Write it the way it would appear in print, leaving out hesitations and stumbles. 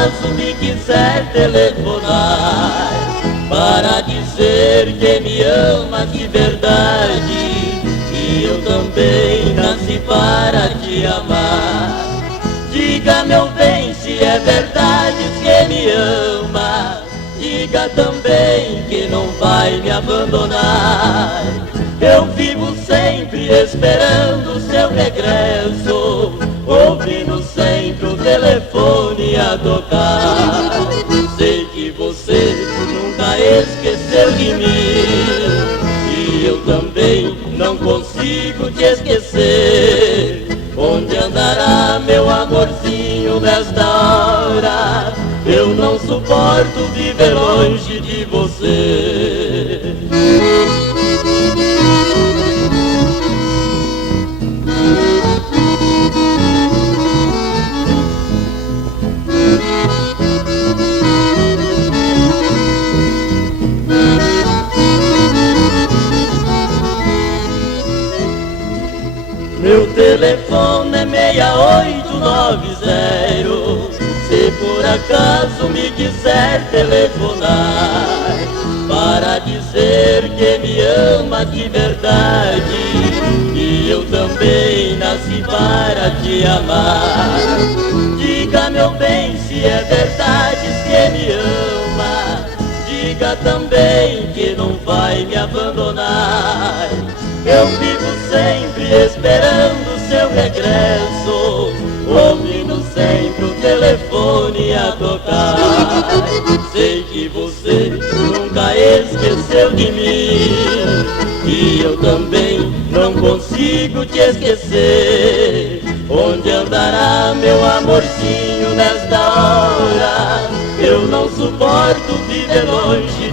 acaso me quiser telefonar para dizer que me ama de verdade, e eu também nasci para te amar. Diga, meu bem, se é verdade que me ama. Diga também que não vai me abandonar. Eu vivo sempre esperando o seu regresso, ouvindo sempre o telefone a tocar. Sei que você nunca esqueceu de mim, e eu também não consigo te esquecer. Onde andará meu amorzinho nesta hora? Eu não suporto viver longe de você. Meu telefone é 6890. Se por acaso me quiser telefonar para dizer que me ama de verdade, e eu também nasci para te amar. Diga, meu bem, se é verdade que me ama. Diga também que não vai me abandonar. Eu vivo sempre esperando o seu regresso, ouvindo sempre o telefone a tocar. Sei que você nunca esqueceu de mim, e eu também não consigo te esquecer. Onde andará meu amorzinho nesta hora? Eu não suporto viver longe